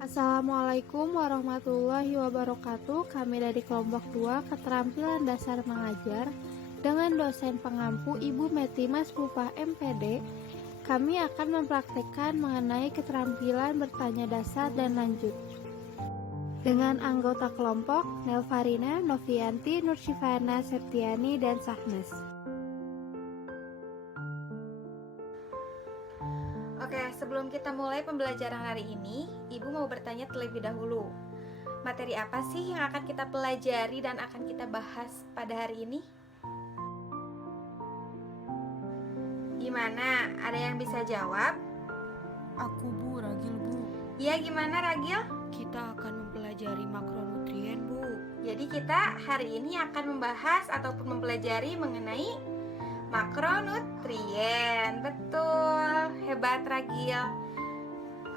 Assalamualaikum warahmatullahi wabarakatuh. Kami dari kelompok 2 keterampilan dasar mengajar dengan dosen pengampu Ibu Meti Mas Pupah MPD. Kami akan mempraktekkan mengenai keterampilan bertanya dasar dan lanjut dengan anggota kelompok Nelvarina, Novianti, Nursyifana, Septiani, dan Sahnes. Oke, sebelum kita mulai pembelajaran hari ini, Ibu mau bertanya terlebih dahulu. Materi apa sih yang akan kita pelajari dan akan kita bahas pada hari ini? Gimana? Ada yang bisa jawab? Aku Bu, Ragil Bu. Iya, gimana Ragil? Kita akan mempelajari makronutrien Bu. Jadi kita hari ini akan membahas ataupun mempelajari mengenai makronutrien. Betul, hebat Ragil.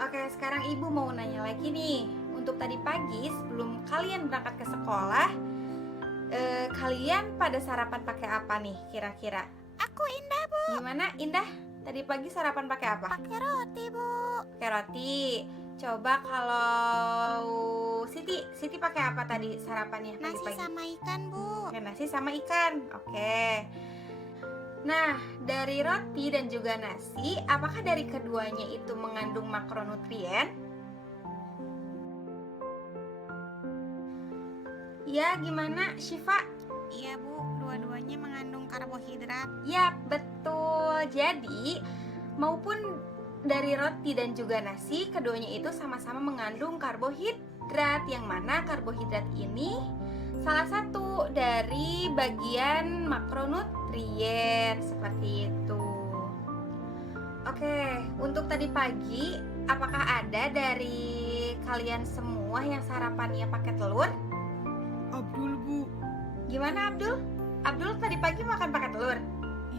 Oke, sekarang Ibu mau nanya lagi nih. Untuk tadi pagi sebelum kalian berangkat ke sekolah, kalian pada sarapan pakai apa nih kira-kira? Aku Indah Bu. Gimana Indah? Tadi pagi sarapan pakai apa? Pakai roti Bu. Pakai roti. Coba kalau Siti pakai apa tadi sarapannya Nasi pagi-pagi? sama ikan Bu. Oke, nasi sama ikan. Oke. Nah, dari roti dan juga nasi, apakah dari keduanya itu mengandung makronutrien? Ya, gimana Syifa? Iya Bu, dua-duanya mengandung karbohidrat. Ya, betul. Jadi, maupun dari roti dan juga nasi, keduanya itu sama-sama mengandung karbohidrat. Yang mana karbohidrat ini salah satu dari bagian makronutrien, seperti itu. Oke, untuk tadi pagi, apakah ada dari kalian semua yang sarapannya pakai telur? Abdul Bu. Gimana Abdul? Abdul tadi pagi makan pakai telur?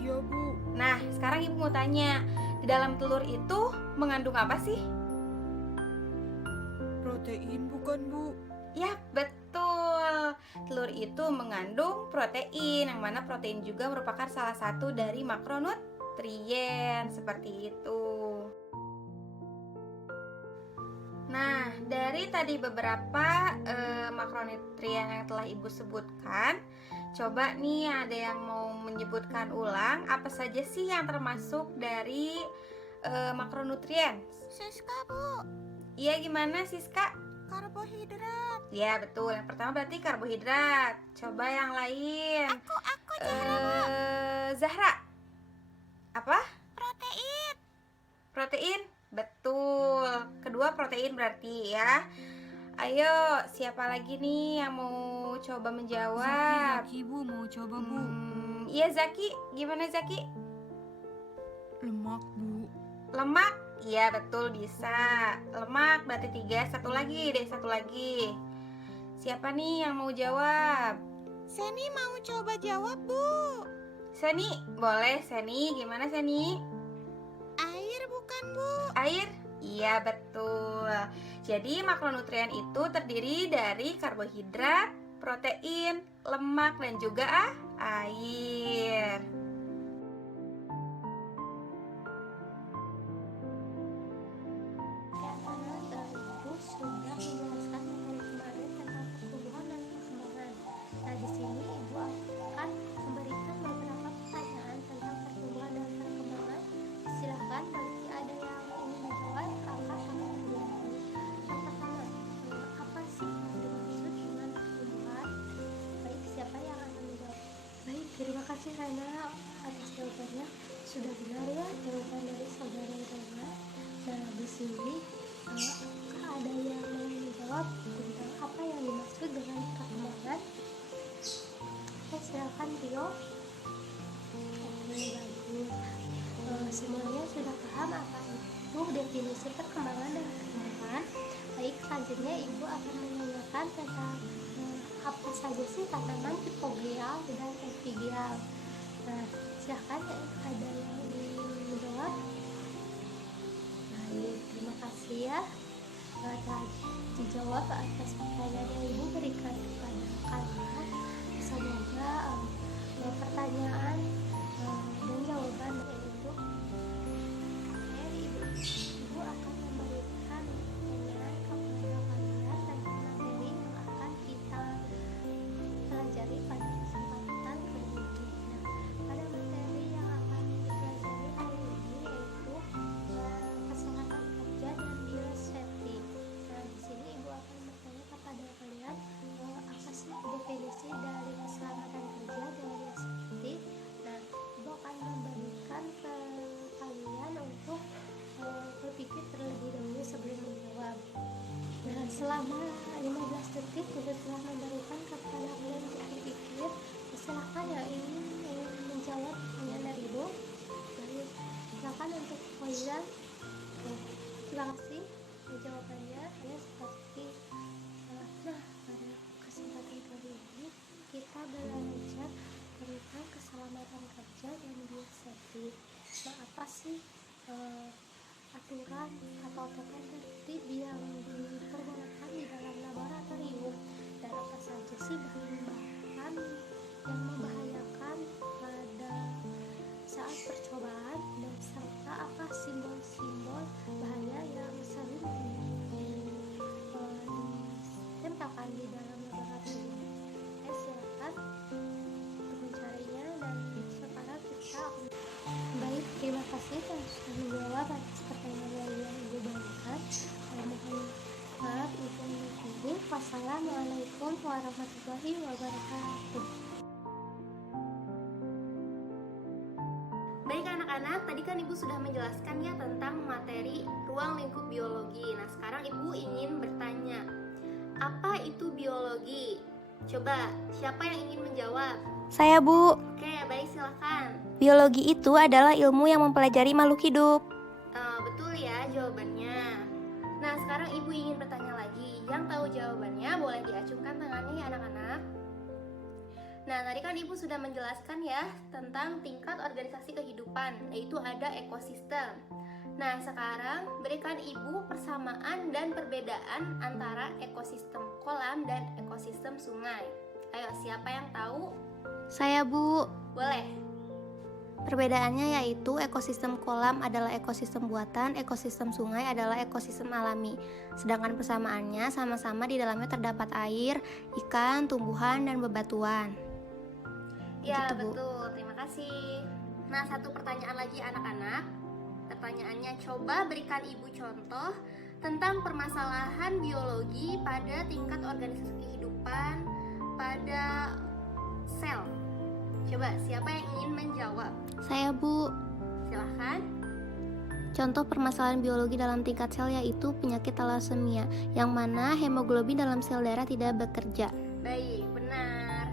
Iya Bu. Nah, sekarang Ibu mau tanya, di dalam telur itu mengandung apa sih? Protein bukan Bu? Ya, betul. Telur itu mengandung protein, yang mana protein juga merupakan salah satu dari makronutrien, seperti itu. Nah, dari tadi beberapa makronutrien yang telah Ibu sebutkan, coba nih ada yang mau menyebutkan ulang apa saja sih yang termasuk dari makronutrien? Siska Bu. Iya, gimana Siska? Karbohidrat. Ya, betul. Yang pertama berarti karbohidrat. Coba yang lain. Aku Zahra Bu. Zahra. Apa? Protein. Protein? Betul. Kedua protein berarti ya. Ayo, siapa lagi nih yang mau coba menjawab? Zaki Bu mau coba Bu. Iya Zaki, gimana Zaki? Lemak Bu. Lemak? Iya betul, bisa. Lemak berarti 3. Satu lagi. Siapa nih yang mau jawab? Seni mau coba jawab Bu. Seni, boleh Seni. Gimana Seni? Air bukan Bu. Air? Iya betul. Jadi makronutrien itu terdiri dari karbohidrat, protein, lemak, dan juga air. Ibu sudah menjelaskan materi kemarin tentang pertumbuhan dan perkembangan. Nah, di sini Ibu akan memberikan beberapa pertanyaan tentang pertumbuhan dan perkembangan. Silakan bagi ada yang ingin menjawab, kakak sama ibu. Yang pertama, apa sih yang dimaksud dengan pertumbuhan? Baik, siapa yang akan menjawab? Baik, terima kasih Rena atas jawabannya. Sudah benar ya jawaban dari saudara Rena. Nah, di sini apakah ada yang mau menjawab tentang apa yang dimaksud dengan perkembangan? Oke, silakan Tio. Oke, bagus. Semuanya sudah paham apa itu definisi perkembangan dan perkembangan. Baik, selanjutnya Ibu akan menanyakan tentang apa saja sih tanaman hipogeal dan epigeal. Nah, silakan ada yang ingin menjawab. Baik, terima kasih ya telah dijawab atas pertanyaan yang Ibu berikan kepada kalian. Semoga pertanyaan dan jawaban itu Ibu akan memberikan pertanyaan kepada selama 15 detik telah memberikan kepada kalian untuk berpikir. Silakan yang ingin menjawab pertanyaan dari Ibu. Baik, silakan untuk Faizan. Terima kasih jawabannya. Ya, seperti nah, pada kesempatan kali ini kita belajar tentang keselamatan kerja dan biosafety. Nah, apa sih aturan atau tata tertib yang dipergunakan di dalam laboratorium, dan apa saja sih bahan-bahan yang membahayakan pada saat percobaan, dan serta apa simbol-simbol bahaya yang sering ditempelkan di dalam laboratorium. Silakan untuk mencarinya, dan sekarang kita akan baik. Terima kasih telah sudah menjawab atas pertanyaan yang Ibu berikan. Mohon maaf Ibu menunggu. Wassalamualaikum warahmatullahi wabarakatuh. Baik anak-anak, tadi kan Ibu sudah menjelaskan ya tentang materi ruang lingkup biologi. Nah, sekarang Ibu ingin bertanya, apa itu biologi? Coba, siapa yang ingin menjawab? Saya, Bu. Oke, baik, silakan. Biologi itu adalah ilmu yang mempelajari makhluk hidup. Betul ya jawabannya. Nah, sekarang Ibu ingin bertanya lagi. Yang tahu jawabannya boleh diacungkan tangannya ya anak-anak. Nah, tadi kan Ibu sudah menjelaskan ya tentang tingkat organisasi kehidupan, yaitu ada ekosistem. Nah, sekarang berikan Ibu persamaan dan perbedaan antara ekosistem kolam dan ekosistem sungai. Ayo, siapa yang tahu? Saya, Bu. Boleh. Perbedaannya yaitu ekosistem kolam adalah ekosistem buatan, ekosistem sungai adalah ekosistem alami. Sedangkan persamaannya sama-sama di dalamnya terdapat air, ikan, tumbuhan, dan bebatuan. Ya, Gitu, Bu. betul. Terima kasih. Nah, satu pertanyaan lagi anak-anak. Pertanyaannya, coba berikan Ibu contoh tentang permasalahan biologi pada tingkat organisasi kehidupan pada sel. Coba, siapa yang ingin menjawab? Saya, Bu. Silahkan. Contoh permasalahan biologi dalam tingkat sel yaitu penyakit thalassemia, yang mana hemoglobin dalam sel darah tidak bekerja. Baik, benar.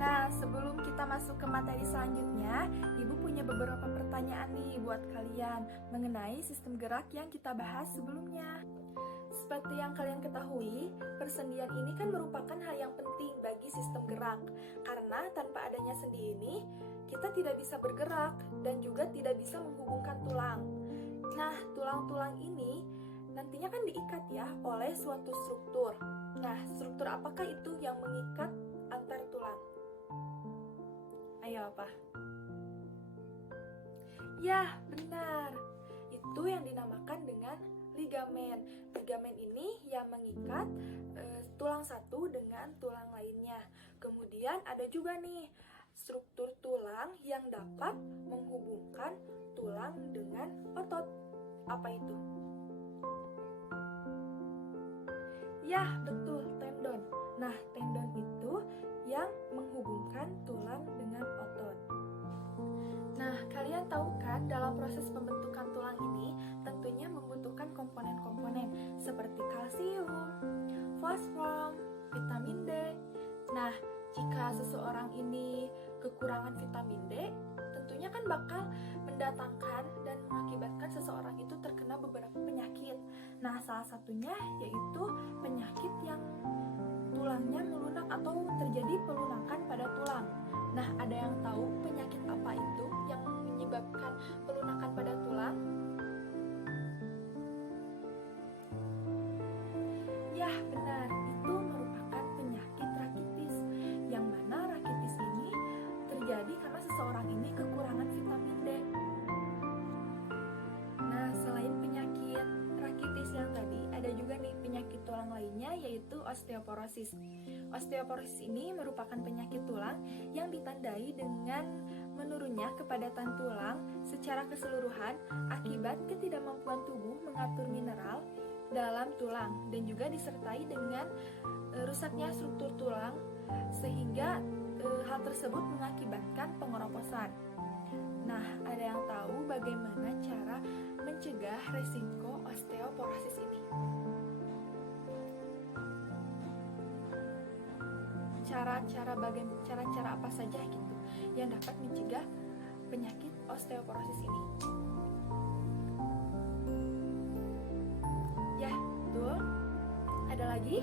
Nah, sebelum kita masuk ke materi selanjutnya, Ibu punya beberapa pertanyaan nih buat kalian mengenai sistem gerak yang kita bahas sebelumnya. Seperti yang kalian ketahui, persendian ini kan merupakan hal yang penting bagi sistem gerak, karena tanpa adanya sendi ini, kita tidak bisa bergerak dan juga tidak bisa menghubungkan tulang. Nah, tulang-tulang ini nantinya kan diikat ya oleh suatu struktur. Nah, struktur apakah itu yang mengikat antar tulang? Ayo, apa? Ya, benar. Itu yang dinamakan dengan ligamen. Ligamen ini yang mengikat tulang satu dengan tulang lainnya. Kemudian ada juga nih struktur tulang yang dapat menghubungkan tulang dengan otot. Apa itu? Ya, betul, tendon. Nah, tendon itu yang menghubungkan tulang dengan otot. Nah, kalian tahu kan dalam proses pembentukan tulang ini tentunya membutuhkan komponen-komponen seperti kalsium, fosfor, vitamin D. Nah, jika seseorang ini kekurangan vitamin D, tentunya kan bakal mendatangkan dan mengakibatkan seseorang itu terkena beberapa penyakit. Nah, salah satunya yaitu penyakit yang tulangnya melunak atau terjadi pelunakan pada tulang. Nah, ada yang tahu penyakit apa itu yang menyebabkan pelunakan pada tulang? Ya, benar, itu merupakan penyakit rakitis, yang mana rakitis ini terjadi karena seseorang ini kekurangan vitamin D. Nah, selain penyakit rakitis yang tadi, ada juga nih penyakit tulang lainnya yaitu osteoporosis. Osteoporosis ini merupakan penyakit tulang yang ditandai dengan menurunnya kepadatan tulang secara keseluruhan akibat ketidakmampuan tubuh mengatur mineral dalam tulang, dan juga disertai dengan rusaknya struktur tulang sehingga hal tersebut mengakibatkan pengeroposan. Nah, ada yang tahu bagaimana cara mencegah resiko osteoporosis ini? Cara-cara apa saja gitu yang dapat mencegah penyakit osteoporosis ini? Ya, betul. Ada lagi?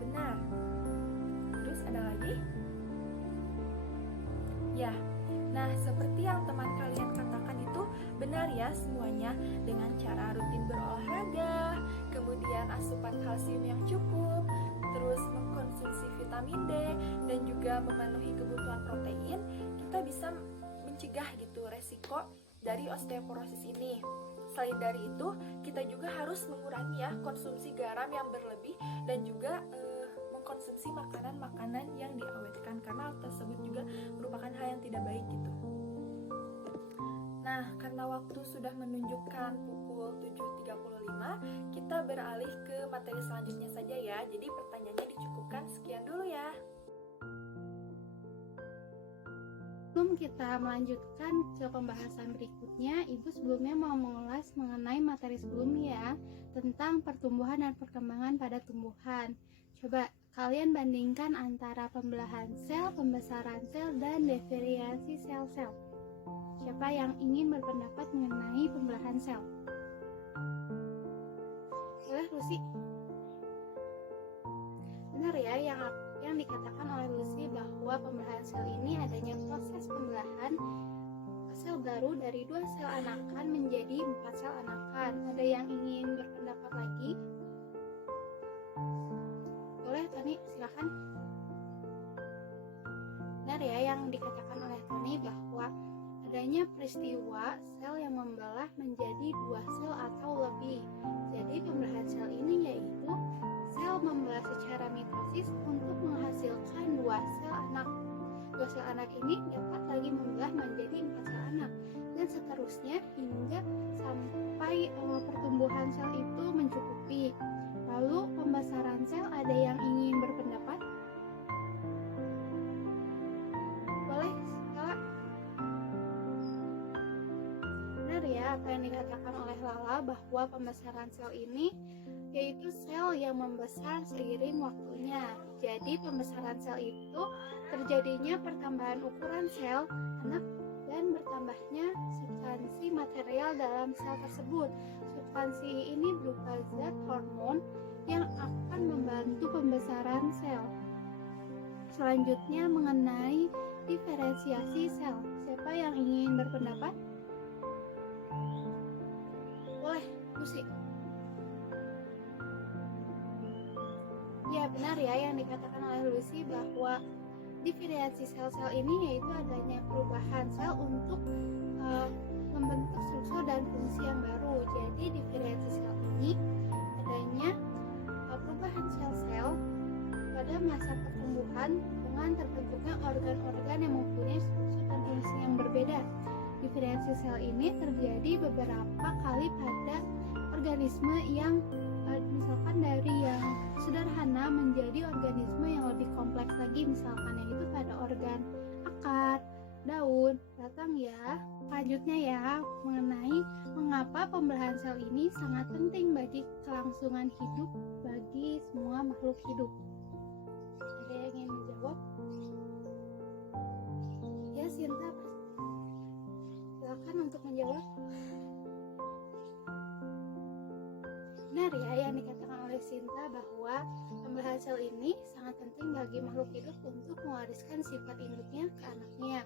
Benar. Terus ada lagi? Ya. Nah, seperti yang teman kalian katakan itu benar ya semuanya, dengan cara rutin berolahraga, kemudian asupan kalsium yang cukup, terus mengkonsumsi vitamin D, dan juga memenuhi kebutuhan protein, kita bisa mencegah gitu resiko dari osteoporosis ini. Selain dari itu, kita juga harus mengurangi ya konsumsi garam yang berlebih dan juga mengkonsumsi makanan-makanan yang diawetkan, karena hal tersebut juga merupakan hal yang tidak baik gitu. Nah, karena waktu sudah menunjukkan pukul 7.35, kita beralih ke materi selanjutnya saja ya. Jadi pertanyaannya dicukupkan, sekian dulu ya. Sebelum kita melanjutkan ke pembahasan berikutnya, Ibu sebelumnya mau mengulas mengenai materi sebelumnya tentang pertumbuhan dan perkembangan pada tumbuhan. Coba kalian bandingkan antara pembelahan sel, pembesaran sel, dan diferensiasi sel-sel. Siapa yang ingin berpendapat mengenai pembelahan sel? Boleh, Lucy? Benar ya yang dikatakan oleh Lucy bahwa pembelahan sel ini adanya proses pembelahan sel baru dari 2 sel anakan menjadi 4 sel anakan. Ada yang ingin berpendapat lagi? Boleh, Tony, silakan. Benar ya yang dikatakan oleh Tony bahwa adanya peristiwa sel yang membelah menjadi 2 sel atau lebih. Jadi pembelahan sel ini yaitu sel membelah secara mitosis untuk menghasilkan 2 sel anak. 2 sel anak ini dapat lagi membelah menjadi 4 sel anak, dan seterusnya hingga sampai pertumbuhan sel itu mencukupi. Lalu pembesaran sel, ada yang ingin berpendapat? Boleh, Lala? Benar ya apa yang dikatakan oleh Lala bahwa pembesaran sel ini yaitu sel yang membesar seiring waktunya. Jadi pembesaran sel itu terjadinya pertambahan ukuran sel anak dan bertambahnya substansi material dalam sel tersebut. Substansi ini berupa zat hormon yang akan membantu pembesaran sel. Selanjutnya mengenai diferensiasi sel. Siapa yang ingin berpendapat? Boleh, Lucy. Ya, benar ya yang dikatakan oleh Lucy bahwa diferensiasi sel-sel ini yaitu adanya perubahan sel untuk membentuk struktur dan fungsi yang baru. Jadi diferensiasi sel ini adanya perubahan sel-sel pada masa pertumbuhan dengan terbentuknya organ-organ yang mempunyai struktur dan fungsi yang berbeda. Diferensiasi sel ini terjadi beberapa kali pada organisme yang misalkan dari yang sederhana menjadi organisme yang lebih kompleks lagi, misalkan yaitu pada organ akar, daun, batang ya. Selanjutnya ya, mengenai mengapa pembelahan sel ini sangat penting bagi kelangsungan hidup bagi semua makhluk hidup. Ada yang ingin menjawab? Ya, Sinta, silakan untuk menjawab. Benar ya yang dikatakan oleh Sinta bahwa pembelahan sel ini sangat penting bagi makhluk hidup untuk mewariskan sifat induknya ke anaknya,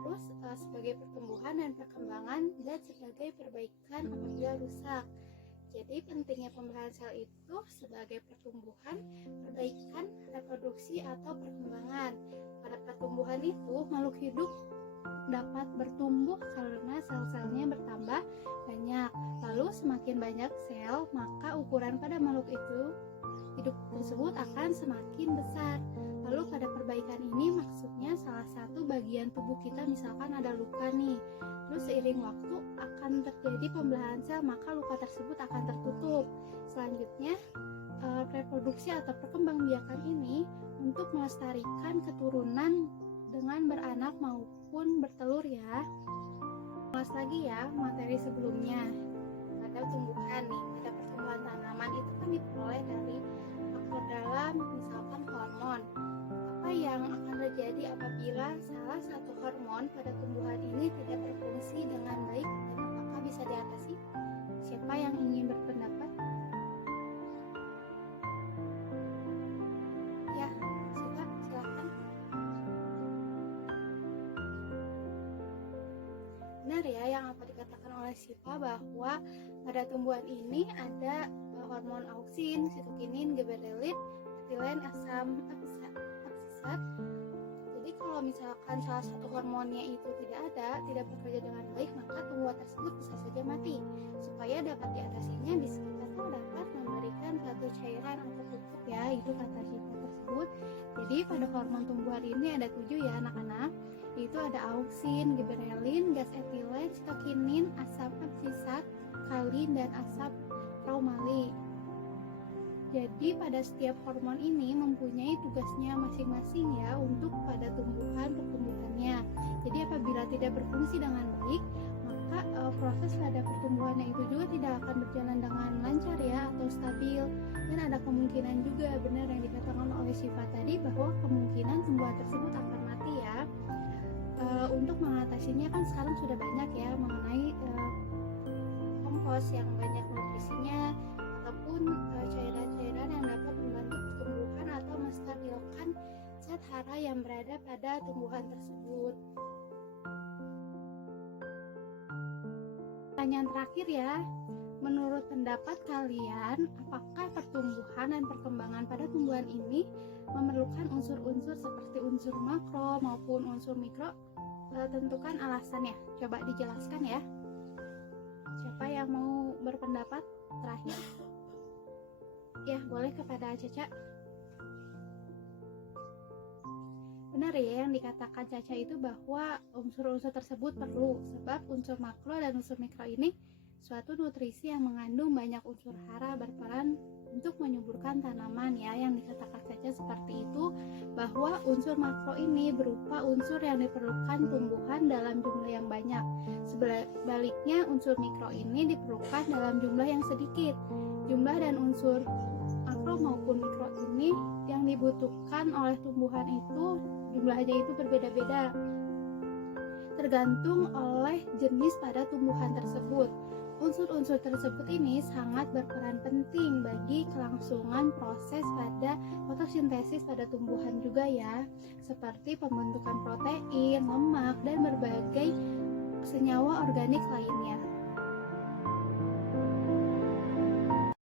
terus sebagai pertumbuhan dan perkembangan, dan sebagai perbaikan apabila rusak. Jadi pentingnya pembelahan sel itu sebagai pertumbuhan, perbaikan, reproduksi atau perkembangan. Pada pertumbuhan itu makhluk hidup dapat bertumbuh karena sel-selnya bertambah banyak. Lalu semakin banyak sel, maka ukuran pada makhluk itu hidup tersebut akan semakin besar. Lalu pada perbaikan ini maksudnya salah satu bagian tubuh kita misalkan ada luka nih, terus seiring waktu akan terjadi pembelahan sel, maka luka tersebut akan tertutup. Selanjutnya reproduksi atau perkembangbiakan ini untuk melestarikan keturunan dengan beranak maupun bertelur ya. lagi ya materi sebelumnya. Pada tumbuhan nih, pada pertumbuhan tanaman itu kan diperoleh dari faktor dalam, misalkan hormon. Apa yang akan terjadi apabila salah satu hormon pada tumbuhan ini tidak berfungsi dengan baik dan apakah bisa diatasi? Siapa yang ingin berpendapat? Ya, silakan. Benar ya yang apa dikatakan oleh Siva bahwa pada tumbuhan ini ada hormon auksin, sitokinin, gibberellin, etilen, asam absisat. Jadi kalau misalkan salah satu hormonnya itu tidak bekerja dengan baik, maka tumbuhan tersebut bisa saja mati. Supaya dapat diatasinya, kita tuh dapat memberikan satu cairan atau pupuk ya, itu kata Siva tersebut. Jadi pada hormon tumbuhan ini ada 7 ya anak-anak, yaitu ada auksin, gibberellin, gas etilen, sitokinin, asam absisat, kalin, dan asam traumali. Jadi pada setiap hormon ini mempunyai tugasnya masing-masing ya untuk pada pertumbuhannya. Jadi apabila tidak berfungsi dengan baik, maka proses pada pertumbuhannya itu juga tidak akan berjalan dengan lancar ya atau stabil. Dan ada kemungkinan juga benar yang dikatakan oleh Siva tadi bahwa kemungkinan tumbuhan tersebut akan mati ya. Untuk mengatasinya kan sekarang sudah banyak ya mengenai kompos yang banyak nutrisinya ataupun cairan-cairan yang dapat membantu pertumbuhan atau menstabilkan zat hara yang berada pada tumbuhan tersebut. Pertanyaan terakhir ya, menurut pendapat kalian, apakah pertumbuhan dan perkembangan pada tumbuhan ini memerlukan unsur-unsur seperti unsur makro maupun unsur mikro? Tentukan alasannya, coba dijelaskan ya. Siapa yang mau berpendapat terakhir? Ya, boleh kepada Caca. Benar ya yang dikatakan Caca itu bahwa unsur-unsur tersebut perlu, sebab unsur makro dan unsur mikro ini suatu nutrisi yang mengandung banyak unsur hara berperan untuk menyuburkan tanaman ya. Yang dikatakan Caca seperti itu, bahwa unsur makro ini berupa unsur yang diperlukan tumbuhan dalam jumlah yang banyak. Sebaliknya unsur mikro ini diperlukan dalam jumlah yang sedikit. Jumlah dan unsur makro maupun mikro ini yang dibutuhkan oleh tumbuhan itu jumlahnya itu berbeda-beda, tergantung oleh jenis pada tumbuhan tersebut. Unsur-unsur tersebut ini sangat berperan penting bagi kelangsungan proses pada fotosintesis pada tumbuhan juga ya, seperti pembentukan protein, lemak, dan berbagai senyawa organik lainnya.